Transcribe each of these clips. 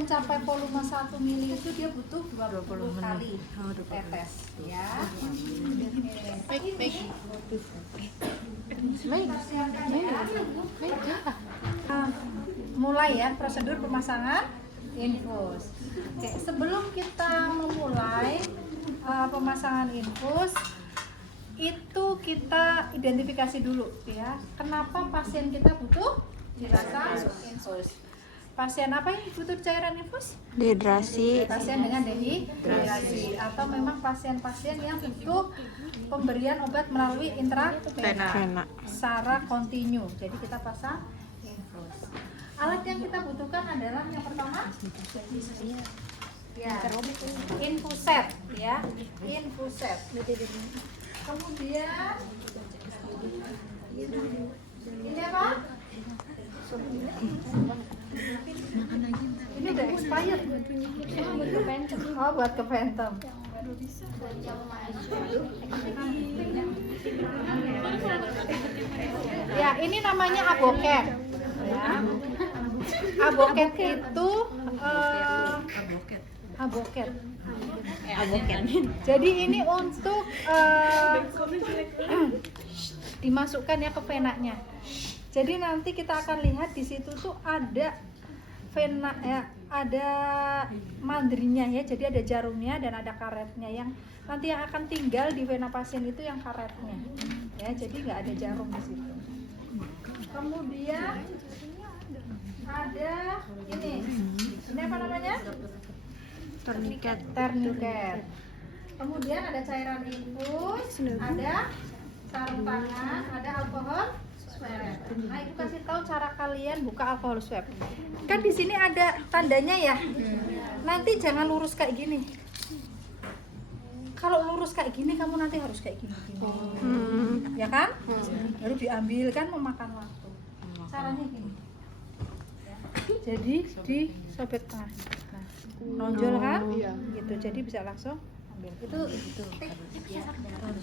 mencapai volume 1 mili itu dia butuh 20 kali tetes ya. Mulai ya prosedur pemasangan infus. Oke, sebelum kita memulai pemasangan infus itu kita identifikasi dulu ya. Kenapa pasien kita butuh cairan infus? Pasien apa yang butuh cairan infus? Dehidrasi. Pasien dengan dehidrasi atau memang pasien-pasien yang butuh pemberian obat melalui intravena secara kontinu. Jadi kita pasang infus. Alat yang kita butuhkan adalah yang pertama ya, infuset ya, infuset. Kemudian ini apa? Ini udah expired. Oh, buat ke Phantom. Ya, ini namanya aboket. Ya. Aboket itu aboket. Jadi ini untuk dimasukkan ya ke venanya. Jadi nanti kita akan lihat di situ tuh ada vena ya, ada mandrinya ya. Jadi ada jarumnya dan ada karetnya yang nanti yang akan tinggal di vena pasien itu yang karetnya. Ya, jadi nggak ada jarum di situ. Kemudian ada ini apa namanya? Tourniquet. Tourniquet. Kemudian ada cairan infus, ada sarung tangan, ada alkohol swab. Nah, ibu kasih tahu cara kalian buka alkohol swab. Kan di sini ada tandanya ya. Nanti jangan lurus kayak gini. Kalau lurus kayak gini, kamu nanti harus kayak gini. Ya kan? Baru diambil kan memakan waktu. Caranya gini. Jadi disobek tengah. Nonjol kan? Gitu. Jadi bisa langsung ambil. Itu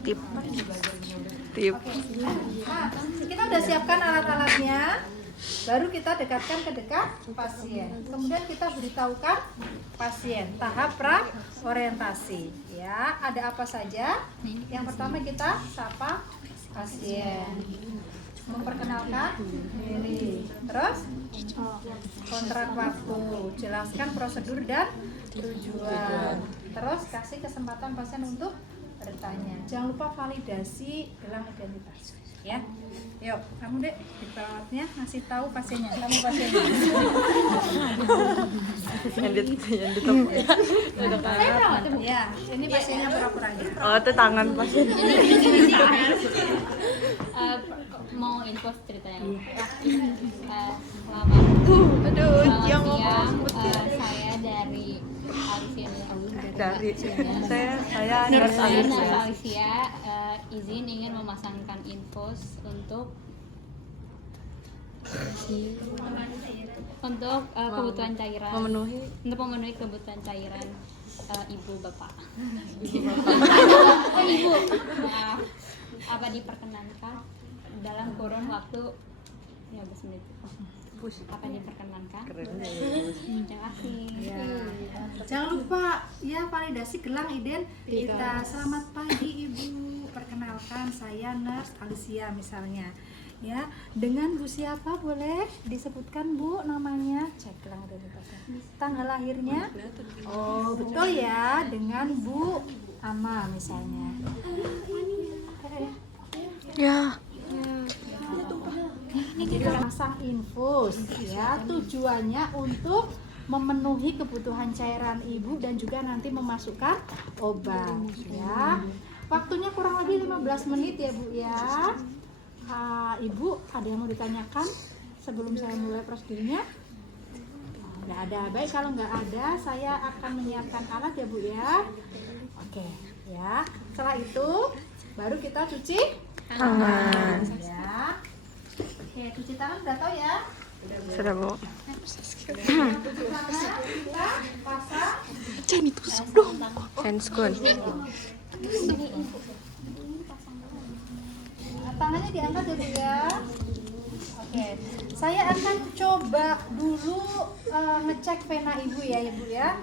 Tip. Oke. Nah, kita udah siapkan alat-alatnya. Baru kita dekatkan ke dekat pasien. Kemudian kita beritahukan pasien tahap pra-orientasi. Ya, ada apa saja? Yang pertama kita sapa pasien. Memperkenalkan diri. Terus kontrak waktu, jelaskan prosedur dan tujuan. Terus kasih kesempatan pasien untuk bertanya. Jangan lupa validasi gelang identitas. Ya, yuk kamu dek di perawatnya ngasih tahu pasiennya. Kamu pasiennya. yang di top. Saya perawat ya. Ini pasiennya pura-pura aja. Oh, itu tangan pasien. Mau info ceritanya. Aduh, yang Siang, saya dari Alisia. Saya nurse Alisia izin ingin memasangkan infus untuk kebutuhan cairan, untuk memenuhi kebutuhan cairan ibu bapak. Ibu, maaf. Apa diperkenankan dalam kurun waktu 15 menit? Apa diperkenankan? Terima kasih. Ya. Jangan lupa ya validasi gelang identitas. Selamat pagi Ibu. Perkenalkan saya Nurse Alisia misalnya. Ya, dengan Bu siapa boleh disebutkan Bu namanya? Cek gelang identitasnya. Tanggal lahirnya? Oh, betul ya, dengan Bu Ama misalnya. Ya. Jadi pasang infus ya, tujuannya untuk memenuhi kebutuhan cairan ibu dan juga nanti memasukkan obat ya. Waktunya kurang lebih 15 menit ya Bu ya. Ibu ada yang mau ditanyakan sebelum saya mulai prosedurnya? Nggak ada. Baik, kalau nggak ada saya akan menyiapkan alat ya Bu ya. Oke ya. Setelah itu baru kita cuci tangan ya. Oke, cuci tangan udah tahu ya? Sudah, Bu. Cuci tangan kita pasang. Jangan ditusuk dong. Handscoon. Tangannya diangkat dulu ya. Oke, saya akan coba dulu ngecek vena ibu ya ibu ya.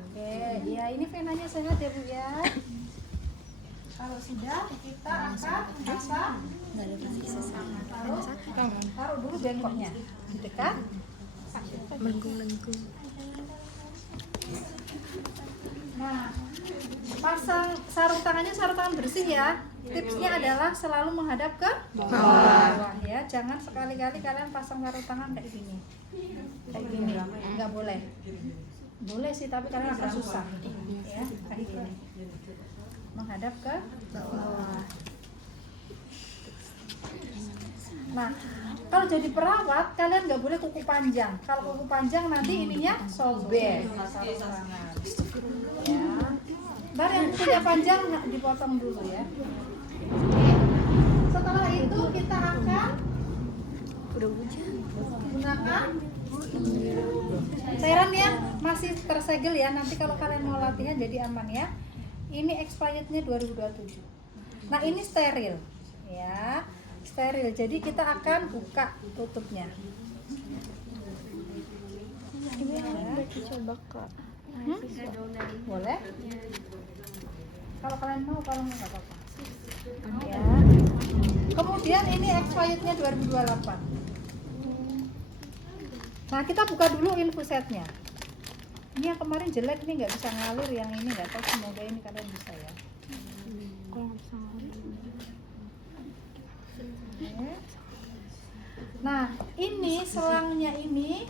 Oke, ya ini venanya sehat ya bu ya. Kalau sudah kita akan pasang. Taruh dulu bengkoknya di dekat. Lengkung-lengkung. Nah, pasang sarung tangan bersih ya. Tipsnya adalah selalu menghadap ke bawah ya. Jangan sekali-kali kalian pasang sarung tangan kayak gini. Kayak gini, nggak boleh. Boleh sih tapi kalian akan susah ya. Kayak gini. Menghadap ke bawah. Nah, kalau jadi perawat kalian nggak boleh kuku panjang. Kalau kuku panjang nanti ininya sobek. Sarung tangan. Ya. Ntar yang kukunya panjang dipotong dulu ya. Oke. Setelah itu kita akan gunakan cairan yang masih tersegel ya. Nanti kalau kalian mau latihan jadi aman ya. Ini expirednya 2027. Nah ini steril ya. Steril. Jadi kita akan buka tutupnya. Ini udah dicoba kak. Boleh? Kalau kalian mau, kalau nggak apa-apa. Ya. Kemudian ini expirednya 2028. Nah kita buka dulu infusetnya. Ini yang kemarin jelek nih nggak bisa ngalir, yang ini nggak tahu, semoga ini kalian bisa ya. Oke. Nah ini selangnya ini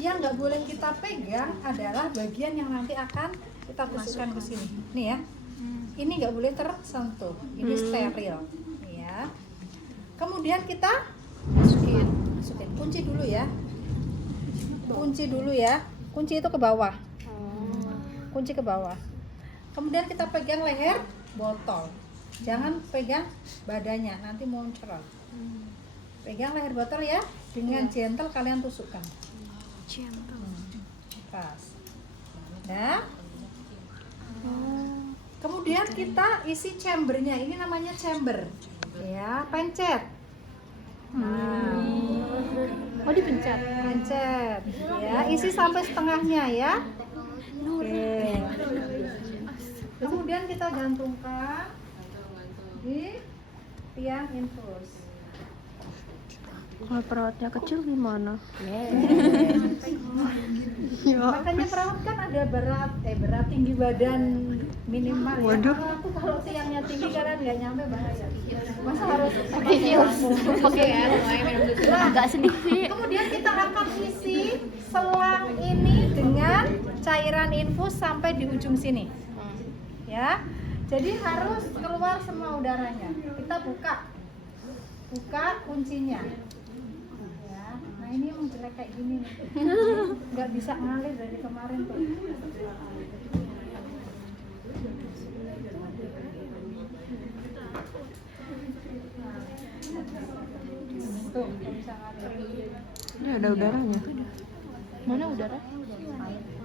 yang nggak boleh kita pegang adalah bagian yang nanti akan kita tusukkan ke sini. Nih ya. Ini nggak boleh tersentuh. Ini steril. Ya. Kemudian kita masukin. Kunci dulu ya. Kunci dulu ya. Kunci itu ke bawah. Kunci ke bawah. Kemudian kita pegang leher botol. Jangan pegang badannya, nanti muncrat. Pegang leher botol ya. Dengan gentle kalian tusukkan. Pas. Nah, kemudian kita isi chambernya. Ini namanya chamber. Ya, pencet. Oh dipencet. Pencet. Ya, isi sampai setengahnya ya. Oke. Kemudian kita gantungkan di tiang infus. Kalau perawatnya kecil gimana? Makanya perawat kan ada berat tinggi badan minimal ya. Waduh. Kalau tiangnya tinggi kalian nggak nyampe bahaya. Masa harus Pakai heels. Oke ya, agak sedih sih. Kemudian kita akan isi selang ini dengan cairan infus sampai di ujung sini. Ya. Jadi harus keluar semua udaranya. Kita buka kuncinya. Ya. Nah ini emang jelek kayak gini nih. Nggak bisa ngalir dari kemarin tuh. Tuh, nggak bisa ngalir. Ini ada udaranya. Mana udara?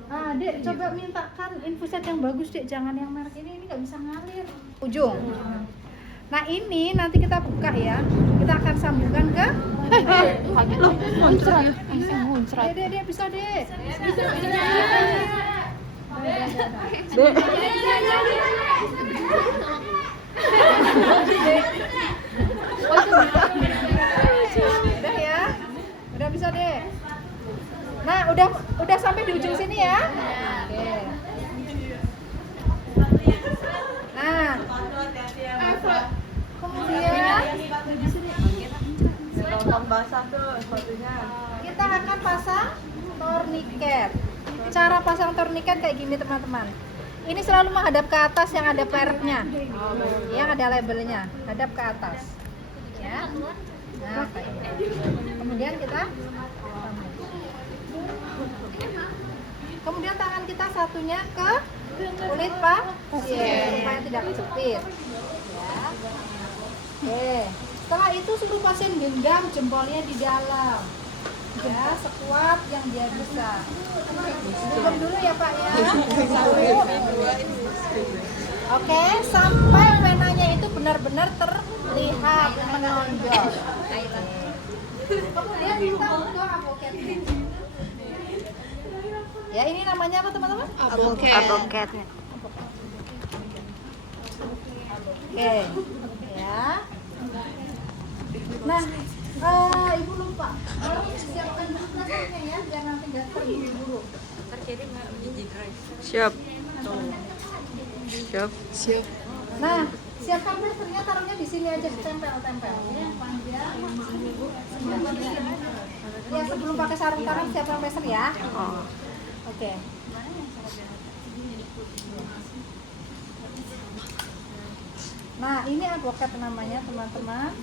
Dek, coba mintakan infuset yang bagus, Dek. Jangan yang merek ini nggak bisa ngalir. Ujung. Nah ini nanti kita buka ya. Kita akan sambungkan ke Kaget loh, muncrat. Dek, bisa, Dek. Bisa. Udah ya. Udah bisa, Dek. Nah, udah sampai di ujung sini ya. Oke. Nah, kemudian kita akan pasang torniket. Cara pasang torniket kayak gini teman-teman. Ini selalu menghadap ke atas yang ada mereknya, yang ada labelnya, hadap ke atas. Ya. Nah, kayak gini. Kemudian kita kemudian tangan kita satunya ke kulit pasien supaya tidak kejepit. Ya. Oke. Setelah itu suruh pasien genggam jempolnya di dalam. Ya, sekuat yang dia bisa. Genggam dulu ya Pak ya. Oke, sampai venanya itu benar-benar terlihat menonjol. Kemudian kita buka apoketnya. Ya, ini namanya apa teman-teman? Avokat. Oke, ya. Nah, ibu lupa. Harus siapkan dulu plasternya ya, biar nanti nggak terburu-buru. Siap. Siap. Nah, siapkan plasternya, taruhnya di sini aja, ditempel-tempel. Ya, panjang. Ya, sebelum pakai sarung tangan siapkan plaster ya. Oh. Oke. Nah, ini avokat namanya teman-teman.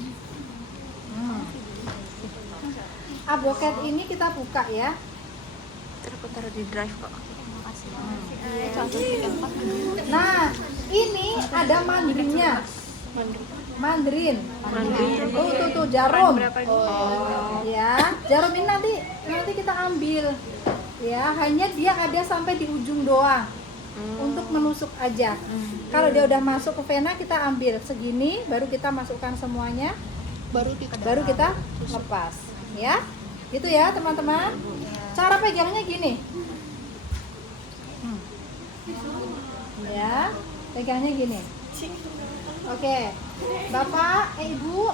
Avokat ini kita buka ya. Ntar aku taruh di drive kok. Nah, ini ada mandrinnya. Mandarin. Tuh jarum. Ya, jarum ini nanti kita ambil. Ya, hanya dia ada sampai di ujung doang. Untuk menusuk aja. Kalau dia udah masuk ke vena kita ambil segini, baru kita masukkan semuanya, baru kita lepas, ya. Gitu ya teman-teman. Cara pegangnya gini. Ya, pegangnya gini. Oke, Bapak, Ibu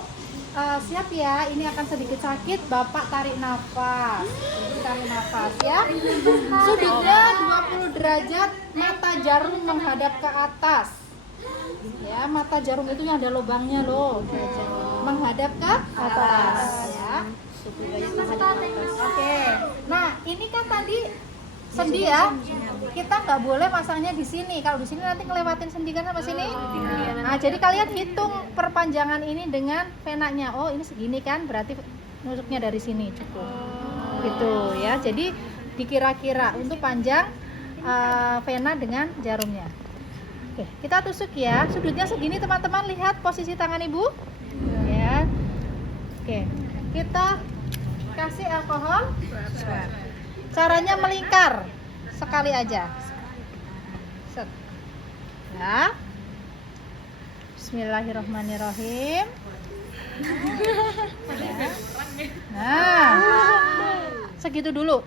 siap ya. Ini akan sedikit sakit. Bapak tarik nafas. Tarik nafas ya. Sudutnya 20 derajat, mata jarum menghadap ke atas. Ya, mata jarum itu yang ada lubangnya loh. Menghadap ke atas ya. Oke. Nah, ini kan tadi sendi ya. Kita nggak boleh masangnya di sini. Kalau di sini nanti ngelewatin sendi kan sama sini. Nah, jadi kalian hitung perpanjangan ini dengan venanya. Oh, ini segini kan, berarti nusuknya dari sini cukup. Gitu ya. Jadi dikira-kira untuk panjang vena dengan jarumnya. Oke, kita tusuk ya. Sudutnya segini teman-teman, lihat posisi tangan Ibu. Ya. Oke. Kita kasih alkohol. Caranya melingkar sekali aja. Set. Ya. Bismillahirrahmanirrahim. Ya. Nah, segitu dulu.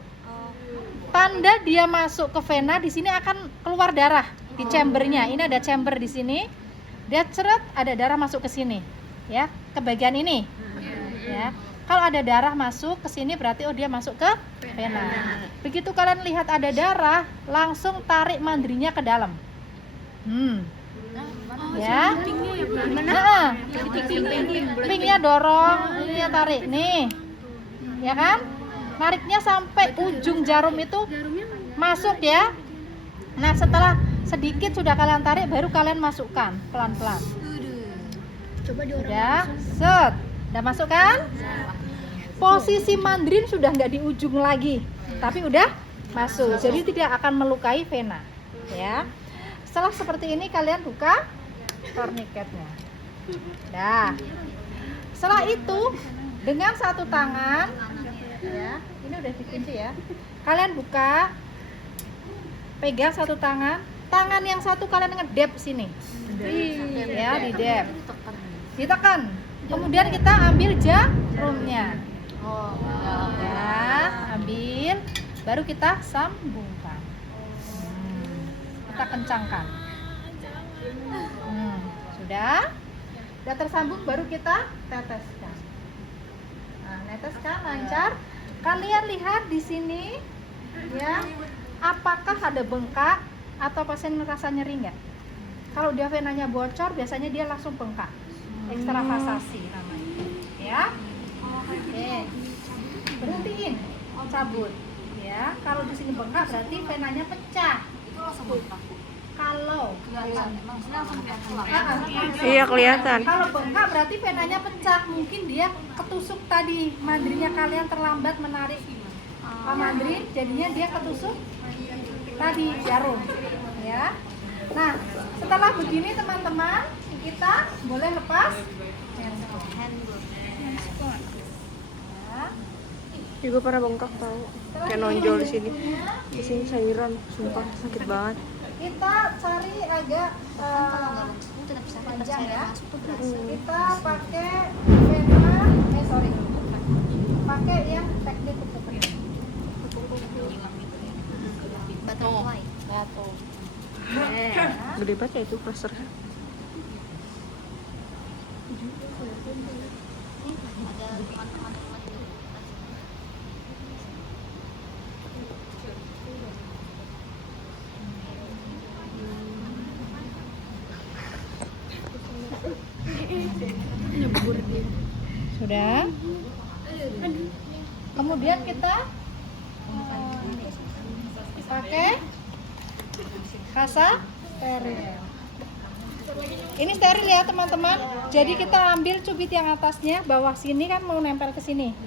Tanda dia masuk ke vena, di sini akan keluar darah di chambernya. Ini ada chamber di sini. Dia ceret, ada darah masuk ke sini, ya, ke bagian ini. Ya. Kalau ada darah masuk ke sini berarti dia masuk ke vena. Begitu kalian lihat ada darah, langsung tarik mandrinya ke dalam. Ya. Nah, pinknya dorong, ini tarik nih. Ya kan? Nariknya sampai ujung jarum itu masuk ya. Nah, setelah sedikit sudah kalian tarik, baru kalian masukkan pelan-pelan. Udah, set. Udah masuk kan? Posisi mandrin sudah nggak di ujung lagi, tapi udah masuk. Jadi tidak akan melukai vena. Ya. Setelah seperti ini kalian buka torniketnya. Dah. Setelah itu dengan satu tangan, ya, ini udah dikunci ya. Kalian buka, pegang satu tangan, tangan yang satu kalian ngedep sini. Ya, didep. Ditekan. Kemudian kita ambil jarumnya. Ya, ambil, baru kita sambungkan. Kita kencangkan. Sudah tersambung, baru kita teteskan. Nah, neteskan lancar. Kalian lihat di sini, ya, apakah ada bengkak atau pasien merasa nyeri nggak? Kalau dia venanya bocor, biasanya dia langsung bengkak. Ekstravasasi namanya, ya. Oke, berhentiin, cabut, ya. Kalau di sini bengkak berarti venanya pecah. Kalau Iya kelihatan. Kalau bengkak berarti venanya pecah. Mungkin dia ketusuk tadi, mandrinya kalian terlambat menarik mandrin, jadinya dia ketusuk tadi jarum, ya. Nah, setelah begini teman-teman, kita boleh lepas handphone. Ya. Juga pernah bengkak tahu. Kayak nonjol di sini. Di sini cairan, sumpah sakit banget. Kita cari agak panjang ya. Kita pakai vena, pakai yang teknik kupu-kupu. Batu. Gede banget ya itu plasternya. Sudah. Kemudian kita pakai kasa steril. Ini steril ya teman-teman. Jadi kita ambil cubit yang atasnya, bawah sini kan mau nempel ke sini.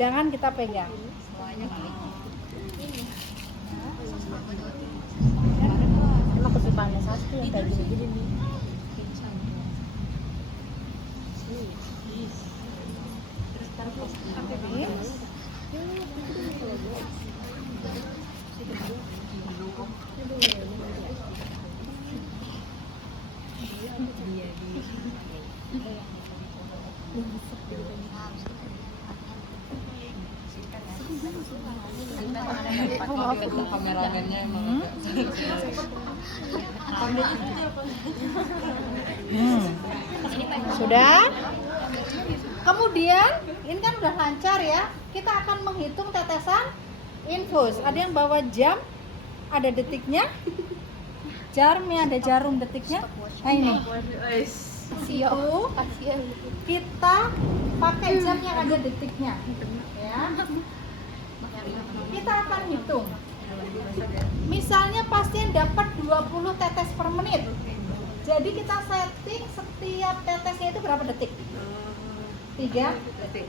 Jangan kita pegang. Emang kesukaannya Sasti yang kayak gini-gini nih. Sudah. Kemudian ini kan udah lancar ya. Kita akan menghitung tetesan infus. Ada yang bawa jam, ada detiknya. Jarumnya ada jarum detiknya. Nah ini. Itu kita pakai jam yang ada detiknya. Ya. Kita akan hitung. Misalnya pasien dapat 20 tetes per menit. Jadi kita setting setiap tetesnya itu berapa detik? 3 detik.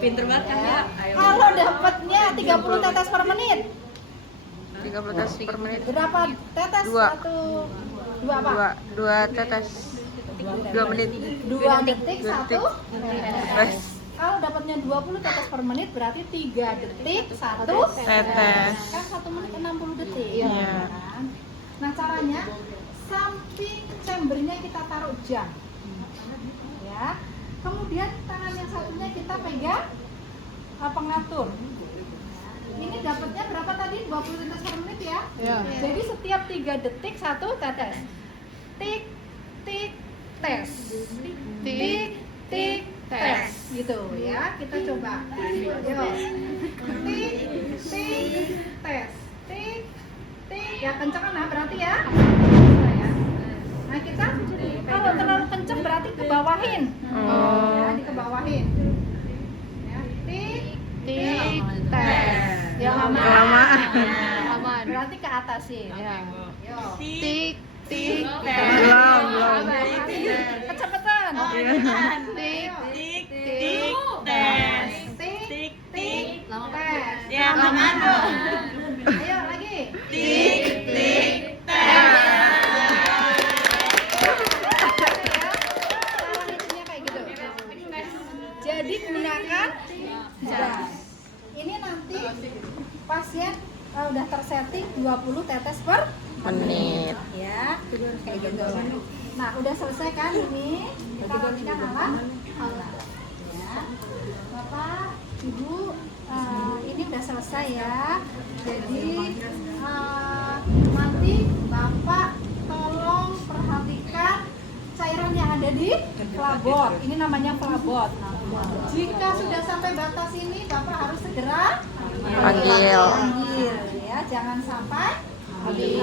Pinter banget kan ya? Kalau dapatnya 30 tetes per menit, 30 tetes per menit. berapa tetes? Dua. Dua apa? Dua tetes. 2 menit. 2 detik, 1 Detik. tetes. Kalau dapatnya 20 tetes per menit berarti 3 detik, 1 Tetes. Kan 1 menit 60 detik. Iya. Kan? Nah caranya, samping chambernya kita taruh jam. Ya. Kemudian tangan yang satunya kita pegang pengatur. Ini dapatnya berapa tadi? 20 tetes per menit ya? Iya. Jadi setiap 3 detik 1 tetes. Tik, tik, tes. Tik, tik, tes. Gitu ya. Kita coba. Yuk. Tik, tik, tes. Tik, tik. Ya kencengan lah berarti ya. Nah kita kalau terlalu kenceng berarti kebawahin. Ya, dikebawahin. Ya, tik, tik, tes. Ya Kelamaan. Berarti ke atasin. Ya. Yuk. Tik, tik, belum. Kecepatan. Tik, tik, tik, tes. Tik, tik, tes. Ya, kelamaan dong. Ayo lagi. Tik, tik, tes. Cara hitungnya kayak gitu. Jadi gunakan jam. Ini nanti pasien udah tersetting 20 tetes per Menit. ya, kayak gitu. Nah, udah selesai kan ini? Kita rapikan alat. Ya. Bapak, Ibu, ini udah selesai ya. Jadi nanti Bapak tolong perhatikan cairan yang ada di flabot. Ini namanya flabot. Jika sudah sampai batas ini, Bapak harus segera Panggil. ya, jangan sampai habis.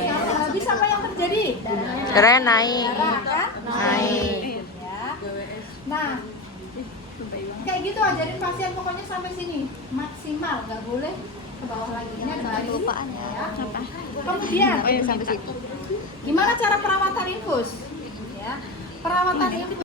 Kalau habis apa yang terjadi? Keren naik. Darah kan? Naik. Ya. Nah, kayak gitu ajarin pasien pokoknya sampai sini maksimal, nggak boleh ke bawah lagi. Ini ada kelupaan ya. Kemudian, Sampai situ. gimana cara perawatan infus? Ya, perawatan infus